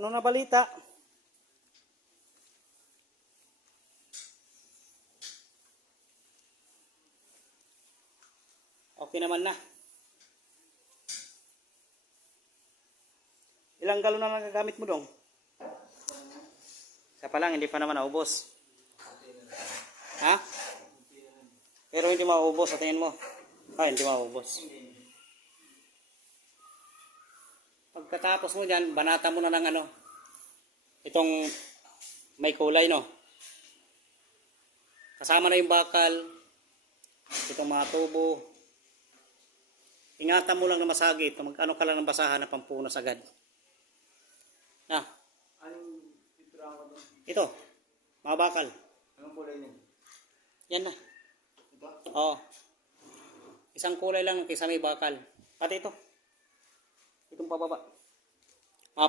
Ano na balita? Okay naman na. Ilang galon na nagagamit mo dong? Isa pa hindi pa naman naubos. Ha? Pero hindi maubos sa tingin mo. Ah, hindi maubos. Pagkatapos mo dyan, banata mo na ng ano. Itong may kulay, no? Kasama na yung bakal. Itong mga tubo. Ingatan mo lang na masagit. Mag-ano ka lang ng basahan na pampunas agad. Na, Anong ito. Mga bakal. Anong kulay niya? Yan na. Ito? Oo. Isang kulay lang kaysa may bakal. Pati ito. 一根泡泡棒。